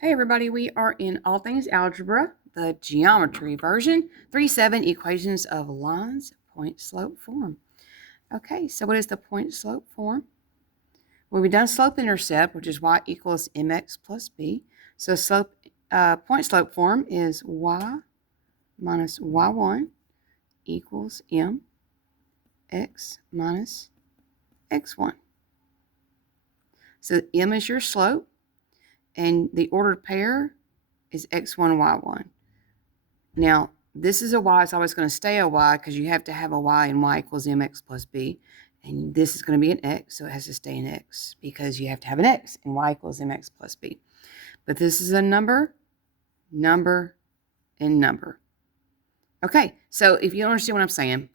Hey everybody, we are in All Things Algebra, the geometry version, 3-7 equations of lines, point slope form. Okay, so what is the point slope form? Well, we've done slope intercept, which is y equals mx plus b. So point slope form is y minus y1 equals mx minus x1. So m is your slope, and the ordered pair is x1, y1. Now, this is a y. It's always going to stay a y because you have to have a y, and y equals mx plus b. And this is going to be an x, so it has to stay an x because you have to have an x, and y equals mx plus b. But this is a number, number, and number. Okay, so if you don't understand what I'm saying,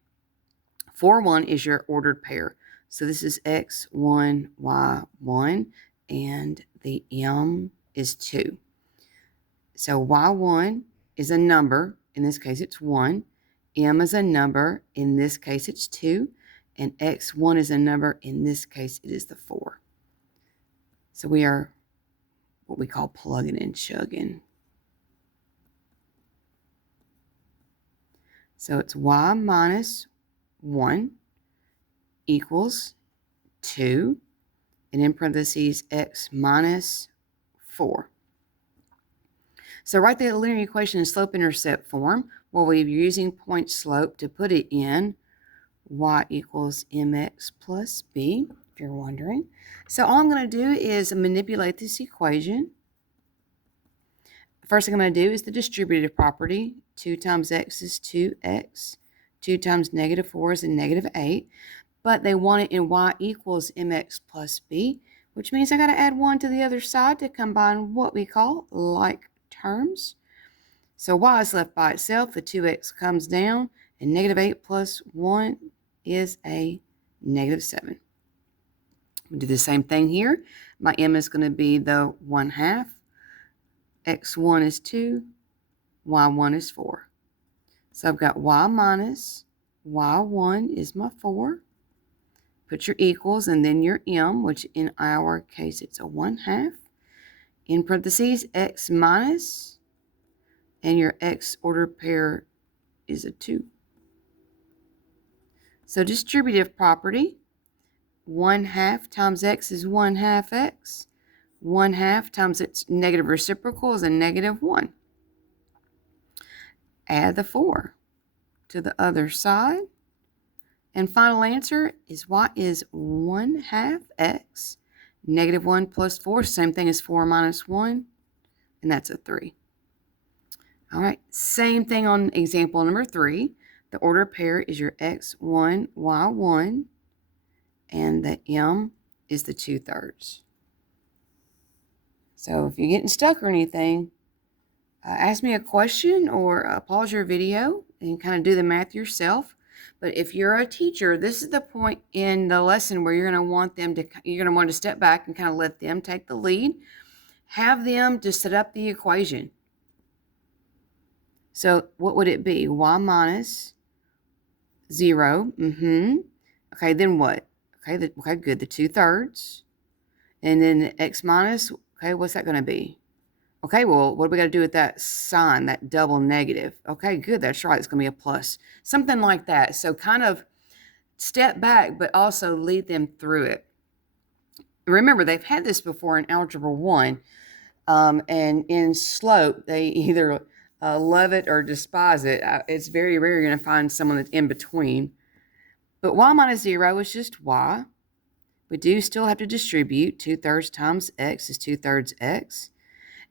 4, 1 is your ordered pair. So this is x1, y1, and the m is 2. So y1 is a number. In this case, it's 1. M is a number. In this case, it's 2. And x1 is a number. In this case, it is the 4. So we are what we call plugging and chugging. So it's y minus 1 equals 2. And in parentheses, x minus 4. So write the linear equation in slope-intercept form. Well, we're using point slope to put it in y equals mx plus b, if you're wondering. So all I'm going to do is manipulate this equation. The first thing I'm going to do is the distributive property. 2 times x is 2x. 2 times negative 4 is a negative 8. But they want it in y equals mx plus b, which means I got to add 1 to the other side to combine what we call like terms. So y is left by itself. The 2x comes down, and negative 8 plus 1 is a negative 7. We'll do the same thing here. My m is going to be the 1/2. x1 is 2. y1 is 4. So I've got y minus y1 is my 4. Put your equals and then your m, which in our case it's a 1/2. In parentheses, x minus, and your x ordered pair is a 2. So distributive property, 1/2 times x is 1/2 x. 1/2 times its negative reciprocal is a negative 1. Add the 4 to the other side. And final answer is y is 1/2 x. Negative 1 plus 4, same thing as 4 minus 1, and that's a 3. All right, same thing on example number 3. The ordered pair is your x1, y1, and the m is the 2/3. So if you're getting stuck or anything, ask me a question or pause your video and kind of do the math yourself. But if you're a teacher, this is the point in the lesson where you're going to want to step back and kind of let them take the lead. Have them just set up the equation. So what would it be? Y minus 0. Okay, then what? Okay, good. The 2/3. And then x minus, okay, what's that going to be? Okay, well, what do we got to do with that sign, that double negative? Okay, good. That's right. It's going to be a plus. Something like that. So kind of step back, but also lead them through it. Remember, they've had this before in Algebra 1. And in slope, they either love it or despise it. It's very rare you're going to find someone that's in between. But y minus 0 is just y. We do still have to distribute. 2/3 times x is 2/3 x.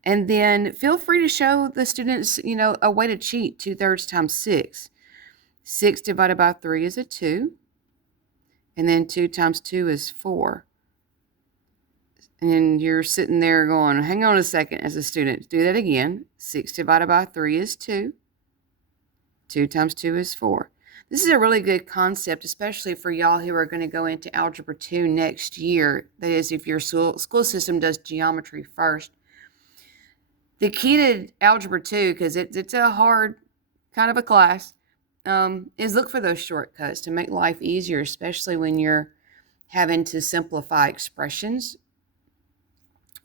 And then feel free to show the students, a way to cheat. 2/3 times 6. 6 divided by 3 is a 2. And then 2 times 2 is 4. And you're sitting there going, hang on a second, as a student. Do that again. 6 divided by 3 is 2. 2 times 2 is 4. This is a really good concept, especially for y'all who are going to go into Algebra 2 next year. That is, if your school system does geometry first. The key to Algebra 2, because it's a hard kind of a class, is look for those shortcuts to make life easier, especially when you're having to simplify expressions.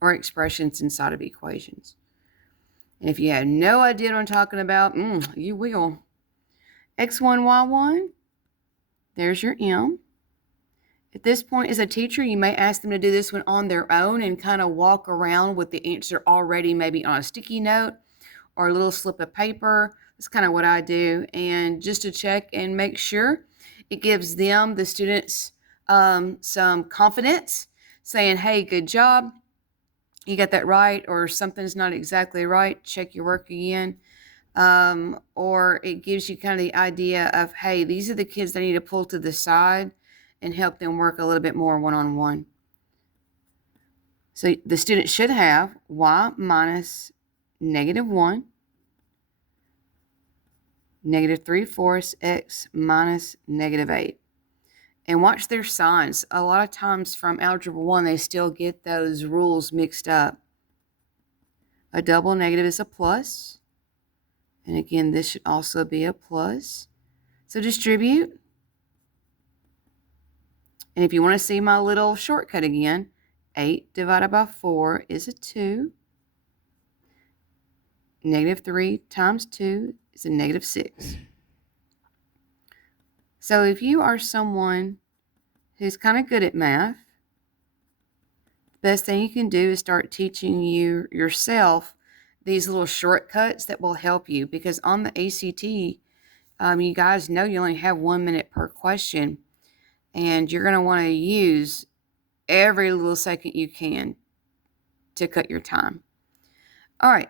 or expressions inside of equations. And if you have no idea what I'm talking about, you will. X1, Y1, there's your M. At this point, as a teacher, you may ask them to do this one on their own and kind of walk around with the answer already maybe on a sticky note or a little slip of paper. That's kind of what I do. And just to check and make sure, it gives them, the students, some confidence, saying, hey, good job. You got that right, or something's not exactly right. Check your work again. Or it gives you kind of the idea of, hey, these are the kids that I need to pull to the side and help them work a little bit more one-on-one. So the student should have y minus -1, -3/4 x minus -8. And watch their signs. A lot of times from Algebra 1, they still get those rules mixed up. A double negative is a plus. And again, this should also be a plus. So distribute. And if you want to see my little shortcut again, 8 divided by 4 is a 2. -3 times 2 is a -6. So if you are someone who's kind of good at math, the best thing you can do is start teaching yourself these little shortcuts that will help you. Because on the ACT, you guys know you only have 1 minute per question. And you're going to want to use every little second you can to cut your time. All right.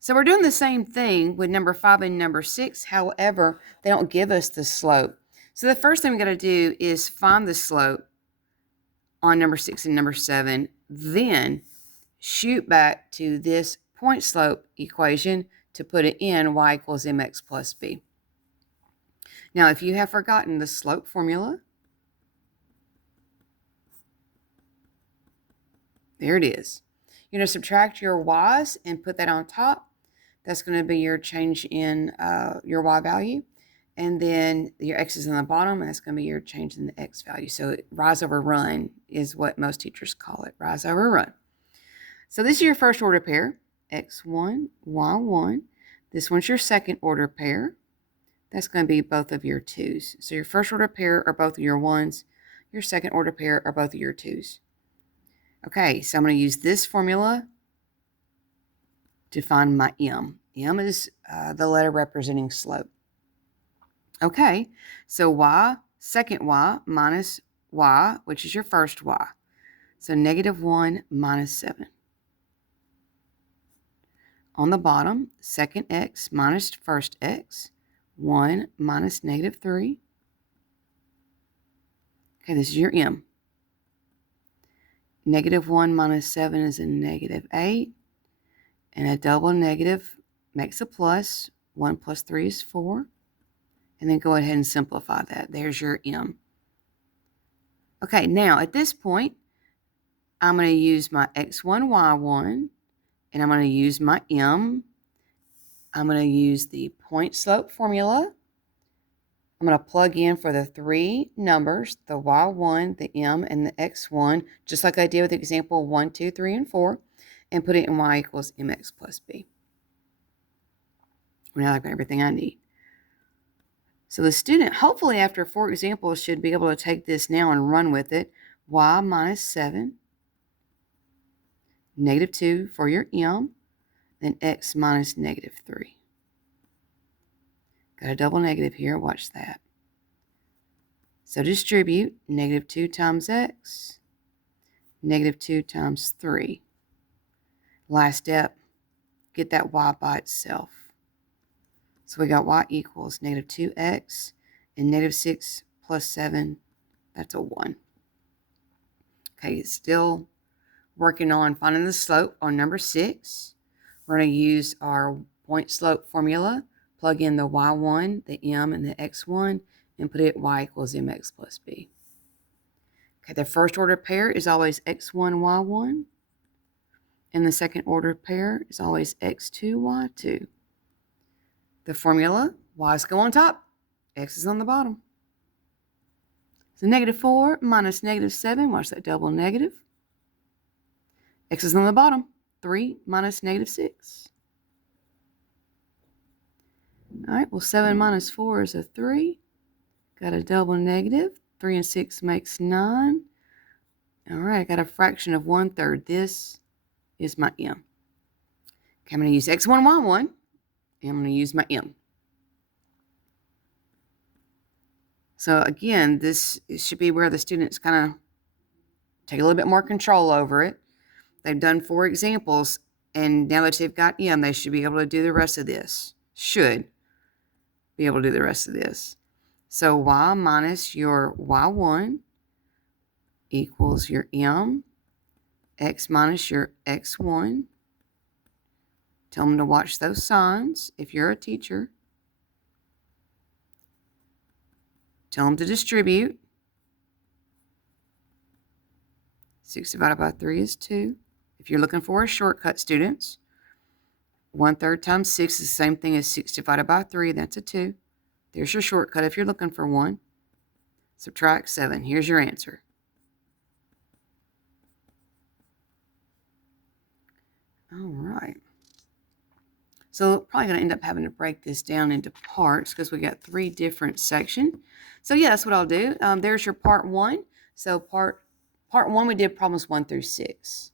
So we're doing the same thing with number 5 and number 6. However, they don't give us the slope. So the first thing we got to do is find the slope on number 6 and number 7. Then shoot back to this point slope equation to put it in y equals mx plus b. Now, if you have forgotten the slope formula, there it is. You're going to subtract your y's and put that on top. That's going to be your change in your y value. And then your x is on the bottom, and that's going to be your change in the x value. So rise over run is what most teachers call it, rise over run. So this is your first order pair, x1, y1. This one's your second order pair. That's going to be both of your 2's. So your first order pair are both of your 1's. Your second order pair are both of your 2's. Okay, so I'm going to use this formula to find my m. M is the letter representing slope. Okay, so y, second y, minus y, which is your first y. So -1 minus 7. On the bottom, second x minus first x, 1 minus -3. Okay, this is your m. -1 minus 7 is a -8. And a double negative makes a plus. 1 plus 3 is 4. And then go ahead and simplify that. There's your m. Okay, now at this point, I'm going to use my x1, y1, and I'm going to use my m. I'm going to use the point slope formula. I'm going to plug in for the 3 numbers, the y1, the m, and the x1, just like I did with example 1, 2, 3, and 4, and put it in y equals mx plus b. Now I've got everything I need. So the student, hopefully after 4 examples, should be able to take this now and run with it. Y minus 7, -2 for your m, then x minus -3. Got a double negative here, watch that. So distribute, -2 times x, -2 times 3. Last step, get that y by itself. So we got y equals -2x, and -6 plus 7, that's a 1. Okay, it's still working on finding the slope on number 6. We're going to use our point slope formula, plug in the y1, the m, and the x1, and put it y equals mx plus b. Okay, the first order pair is always x1, y1. And the second order pair is always x2, y2. The formula, y's go on top, x is on the bottom. So -4 minus -7, watch that double negative. X is on the bottom. 3 minus negative 6. All right, well, 7 minus 4 is a 3. Got a double negative. 3 and 6 makes 9. All right, I got a fraction of 1/3. This is my m. Okay, I'm going to use x1, y1, and I'm going to use my m. So again, this should be where the students kind of take a little bit more control over it. They've done 4 examples, and now that they've got m, they should be able to do the rest of this. Should be able to do the rest of this. So y minus your y1 equals your m, x minus your x1. Tell them to watch those signs if you're a teacher. Tell them to distribute. 6 divided by 3 is 2. If you're looking for a shortcut, students, 1/3 times 6 is the same thing as 6 divided by 3. That's a 2. There's your shortcut if you're looking for one. Subtract 7. Here's your answer. All right. So probably going to end up having to break this down into parts because we got 3 different sections. So yeah, that's what I'll do. There's your part 1. So part 1, we did problems 1 through 6.